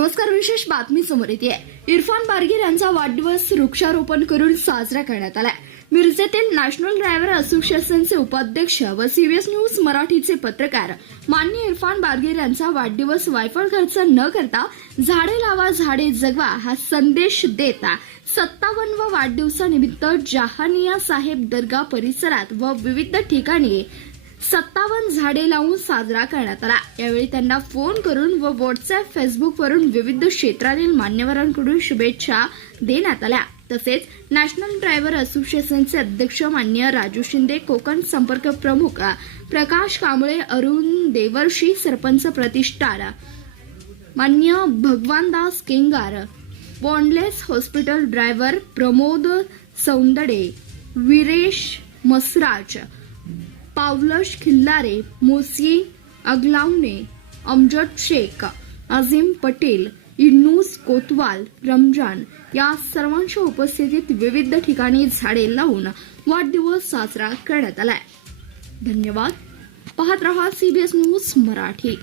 नमस्कार. विशेष बातमी समोर येते. इरफान बारगीर यांचा वाढदिवस वृक्षारोपण करून साजरा करण्यात आला. मिरजेतील नॅशनल ड्रायव्हर असोसिएशनचे उपाध्यक्ष व सीबीएस न्यूज मराठीचे पत्रकार माननीय इरफान बारगीर यांचा वाढदिवस वायफळ खर्च न करता झाडे लावा झाडे जगवा हा संदेश देता 57व्या वाढदिवसानिमित्त जहानिया साहेब दर्गा परिसरात व विविध ठिकाणी 57 झाडे लावून साजरा करण्यात आला. यावेळी त्यांना फोन करून व व्हॉट्सअप फेसबुकवरून विविध क्षेत्रातील मान्यवरांकडून शुभेच्छा देण्यात आल्या. तसेच नॅशनल ड्रायव्हर असोसिएशनचे अध्यक्ष माननीय राजू शिंदे, कोकण संपर्क प्रमुख प्रकाश कांबळे, अरुण देवर्षी, सरपंच प्रतिष्ठान माननीय भगवानदास केंगार, बॉन्डलेस हॉस्पिटल ड्रायव्हर प्रमोद सौंदडे, वीरेश मसराज, पावलश खिल्लारे, मोसी अगलावणे, अमजद शेख, अझीम पटेल, इन्नूस कोतवाल, रमजान या सर्वांच्या उपस्थितीत विविध ठिकाणी झाडे लावून वाढदिवस साजरा करण्यात आलाय. धन्यवाद. पाहत रहा सीबीएस न्यूज मराठी.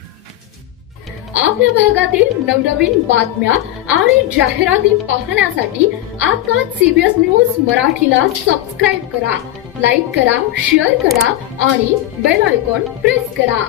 आपल्या भागातील नवनवीन बातम्या आणि जाहिराती पाहण्यासाठी आता सीबीएस न्यूज मराठीला सबस्क्राईब करा, लाईक करा, शेअर करा आणि बेल आयकॉन प्रेस करा.